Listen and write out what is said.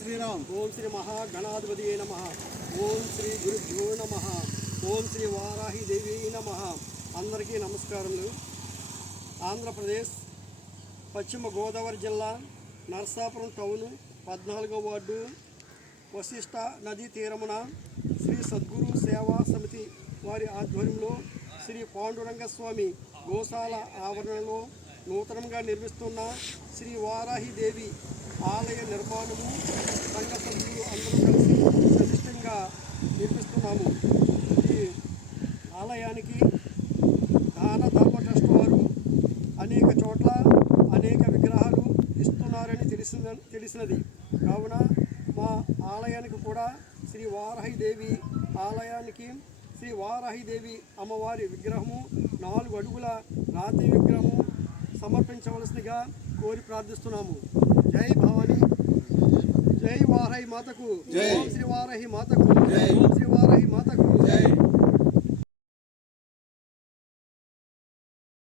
శ్రీరామ్. ఓం శ్రీ మహాగణాధిపతి నమ. ఓం శ్రీ గురుభ్యో నమ. ఓం శ్రీ వారాహి దేవి నమ. అందరికీ నమస్కారములు. ఆంధ్రప్రదేశ్ పశ్చిమ గోదావరి జిల్లా నర్సాపురం టౌను పద్నాలుగో వార్డు వశిష్ట నదీ తీరమున శ్రీ సద్గురు సేవా సమితి వారి ఆధ్వర్యంలో శ్రీ పాండురంగ స్వామి గోశాల ఆవరణలో నూతనంగా నిర్మిస్తున్న శ్రీ వారాహి దేవి ఆలయ నిర్మాణము సంఘ సభ్యులు అందరూ కలిసి ప్రతిష్టంగా నిర్మిస్తున్నాము. ఈ ఆలయానికి దాన ధర్మ ట్రస్ట్ వారు అనేక చోట్ల అనేక విగ్రహాలు ఇస్తున్నారని తెలిసిన తెలిసినది. కావున మా ఆలయానికి కూడా శ్రీ వారాహిదేవి ఆలయానికి శ్రీ వారాహిదేవి అమ్మవారి విగ్రహము నాలుగు అడుగుల రాతి విగ్రహము సమర్పించవలసిందిగా కోరి ప్రార్థిస్తున్నాము. జై భవాని. జై వారాహి మాతకు. ఓం శ్రీ వారాహి మాతకు. మాతకు